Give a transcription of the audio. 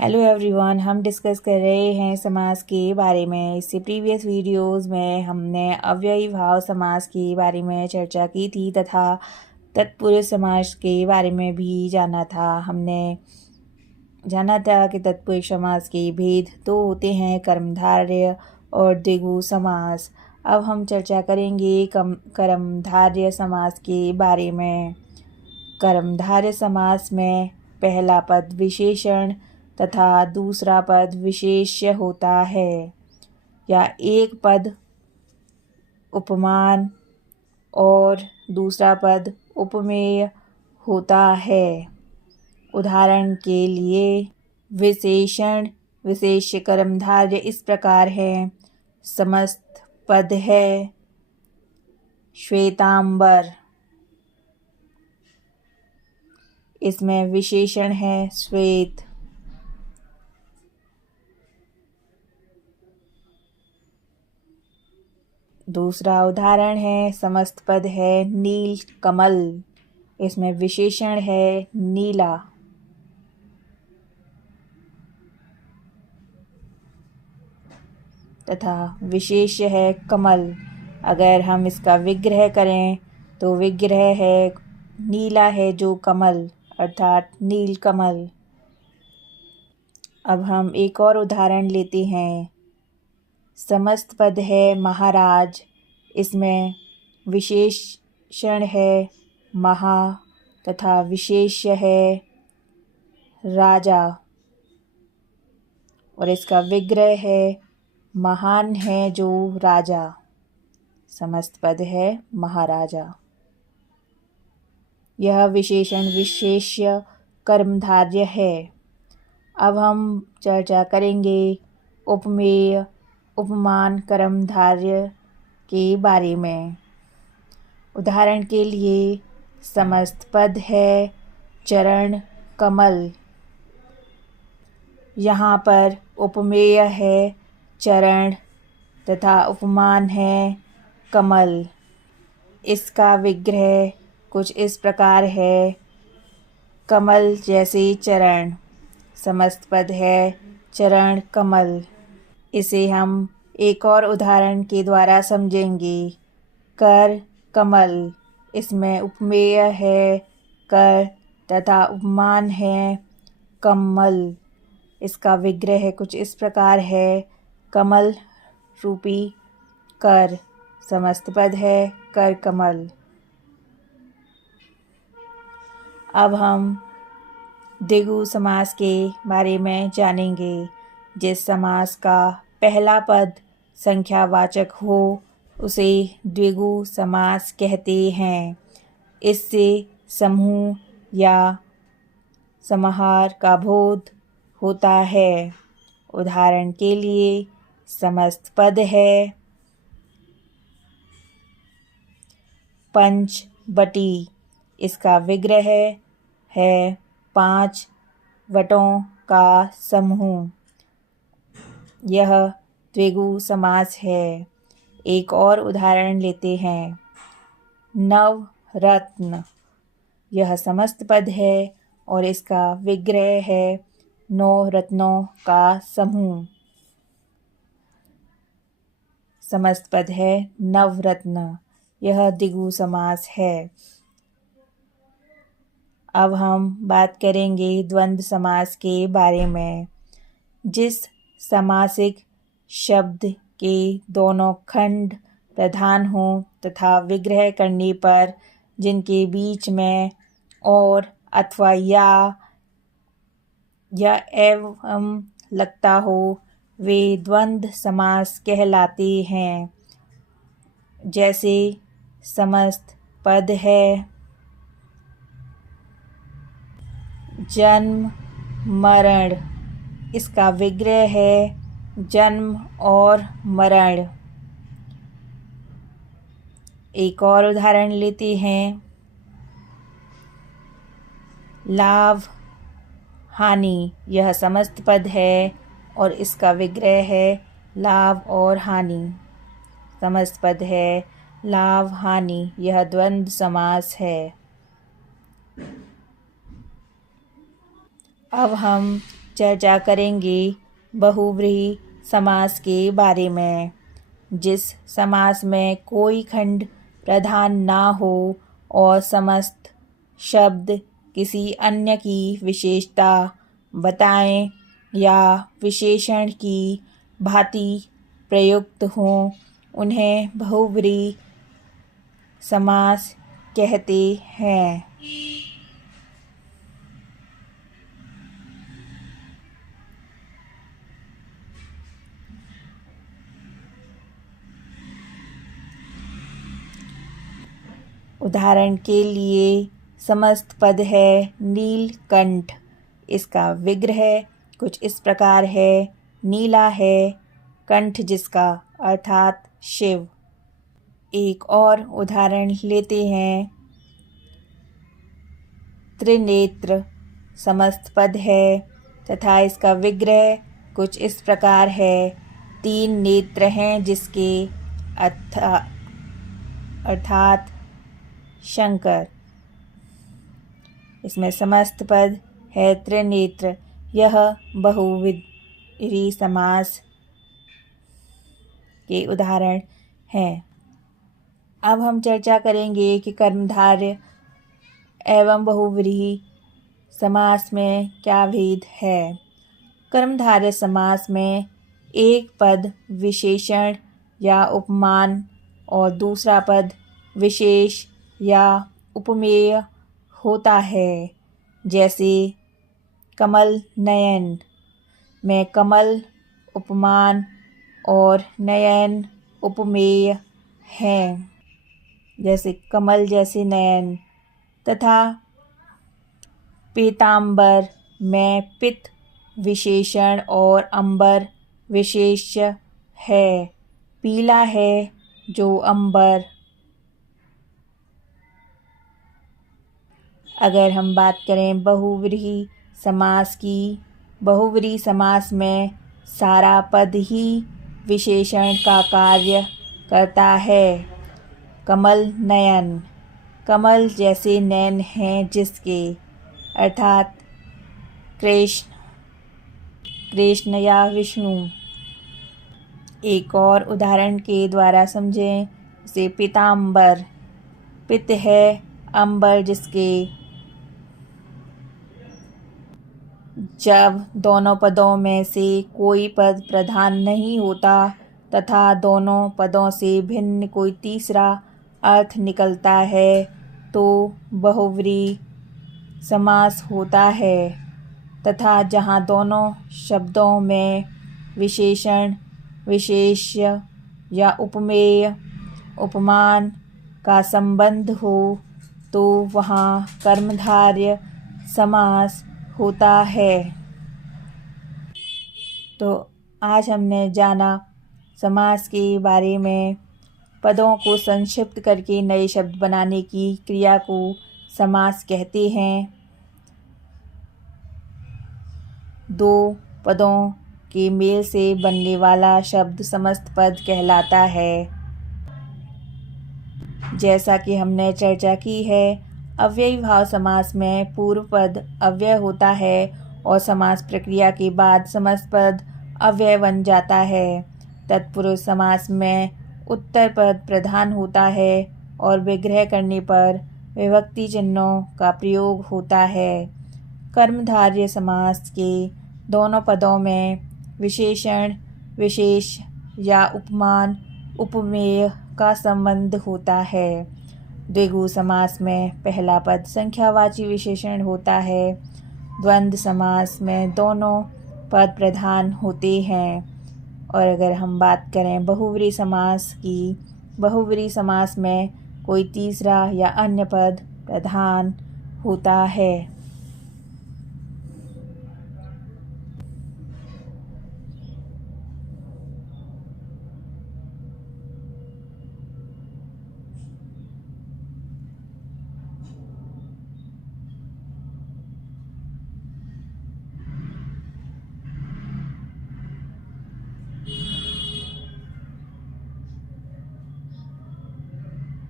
Hello everyone, हम discuss कर रहे हैं समास के बारे में। इससे प्रीवियस वीडियोस में हमने अव्ययी भाव समास के बारे में चर्चा की थी तथा तत्पुरुष समास के बारे में भी जाना था। हमने जाना था कि तत्पुरुष समास के भेद दो होते हैं, कर्मधारय और द्विगु समास। अब हम चर्चा करेंगे कर्मधारय समास के बारे में। कर्मधारय समास में पहला पद विशेषण तथा दूसरा पद विशेष्य होता है, या एक पद उपमान और दूसरा पद उपमेय होता है। उदाहरण के लिए विशेषण विशेष्य कर्मधारय इस प्रकार है। समस्त पद है श्वेतांबर, इसमें विशेषण है श्वेत। दूसरा उदाहरण है समस्त पद है नील कमल, इसमें विशेषण है नीला। तथा विशेष्य है कमल। अगर हम इसका विग्रह करें तो विग्रह है नीला है जो कमल, अर्थात नील कमल। अब हम एक और उदाहरण लेते हैं। समस्त पद है महाराज, इसमें विशेषण है महा तथा विशेष्य है राजा, और इसका विग्रह है महान है जो राजा। समस्त पद है महाराजा। यह विशेषण विशेष्य कर्मधारय है। अब हम चर्चा करेंगे उपमेय उपमान कर्मधारय के बारे में। उदाहरण के लिए समस्त पद है चरण कमल, यहाँ पर उपमेय है चरण तथा उपमान है कमल। इसका विग्रह कुछ इस प्रकार है, कमल जैसे चरण। समस्त पद है चरण कमल। इसे हम एक और उदाहरण के द्वारा समझेंगे। कर कमल, इसमें उपमेय है कर तथा उपमान है कमल। इसका विग्रह कुछ इस प्रकार है, कमल रूपी कर। समस्त पद है कर कमल। अब हम द्विगु समास के बारे में जानेंगे। जिस समास का पहला पद संख्यावाचक हो उसे द्विगु समास कहते हैं। इससे समूह या समाहार का बोध होता है। उदाहरण के लिए समस्त पद है पंचवटी, इसका विग्रह है 5 वटों का समूह। यह द्विगु समास है। एक और उदाहरण लेते हैं। नवरत्न, यह समस्त पद है और इसका विग्रह है 9 रत्नों का समूह। समस्त पद है नवरत्न। यह द्विगु समास है। अब हम बात करेंगे द्वंद्व समास के बारे में। जिस समासिक शब्द के दोनों खंड प्रधान हों तथा विग्रह करने पर जिनके बीच में और अथवा या एवं लगता हो वे द्वंद्व समास कहलाते हैं। जैसे समस्त पद है जन्म मरण, इसका विग्रह है जन्म और मरण। एक और उदाहरण लेते हैं। लाभ हानि, यह समस्त पद है और इसका विग्रह है लाभ और हानि। समस्त पद है लाभ हानि। यह द्वंद्व समास है। अब हम चर्चा करेंगे बहुव्रीहि समास के बारे में। जिस समास में कोई खंड प्रधान ना हो और समस्त शब्द किसी अन्य की विशेषता बताएं या विशेषण की भांति प्रयुक्त हों, उन्हें बहुव्रीहि समास कहते हैं। उदाहरण के लिए समस्त पद है नीलकंठ। इसका विग्रह कुछ इस प्रकार है, नीला है कंठ जिसका, अर्थात शिव। एक और उदाहरण लेते हैं, त्रिनेत्र समस्त पद है तथा इसका विग्रह कुछ इस प्रकार है, तीन नेत्र हैं जिसके, अर्थात शंकर। इसमें समस्त पद है त्रिनेत्र। यह बहुव्रीहि समास के उदाहरण हैं। अब हम चर्चा करेंगे कि कर्मधारय एवं बहुव्रीहि समास में क्या भेद है। कर्मधारय समास में एक पद विशेषण या उपमान और दूसरा पद विशेष या उपमेय होता है। जैसे कमल नयन में कमल उपमान और नयन उपमेय हैं। जैसे कमल जैसे नयन। तथा पीतांबर में पित विशेषण और अंबर विशेष है। पीला है जो अंबर। अगर हम बात करें बहुव्रीहि समास की, बहुव्रीहि समास में सारा पद ही विशेषण का कार्य करता है। कमल नयन, कमल जैसे नयन हैं जिसके, अर्थात कृष्ण या विष्णु। एक और उदाहरण के द्वारा समझें, जैसे पीतांबर, पित है अंबर जिसके। जब दोनों पदों में से कोई पद प्रधान नहीं होता तथा दोनों पदों से भिन्न कोई तीसरा अर्थ निकलता है तो बहुव्रीहि समास होता है। तथा जहाँ दोनों शब्दों में विशेषण, विशेष्य या उपमेय, उपमान का संबंध हो तो वहाँ कर्मधारय समास होता है। तो आज हमने जाना समास के बारे में। पदों को संक्षिप्त करके नए शब्द बनाने की क्रिया को समास कहते हैं। दो पदों के मेल से बनने वाला शब्द समस्त पद कहलाता है। जैसा कि हमने चर्चा की है, अव्ययी भाव समास में पूर्व पद अव्यय होता है और समास प्रक्रिया के बाद समस्त पद अव्यय बन जाता है। तत्पुरुष समास में उत्तर पद प्रधान होता है और विग्रह करने पर विभक्ति चिन्हों का प्रयोग होता है। कर्मधारय समास के दोनों पदों में विशेषण, विशेष या उपमान, उपमेय का संबंध होता है। द्विगु समास में पहला पद संख्यावाची विशेषण होता है। द्वंद्व समास में दोनों पद प्रधान होते हैं। और अगर हम बात करें बहुव्रीहि समास की, बहुव्रीहि समास में कोई तीसरा या अन्य पद प्रधान होता है।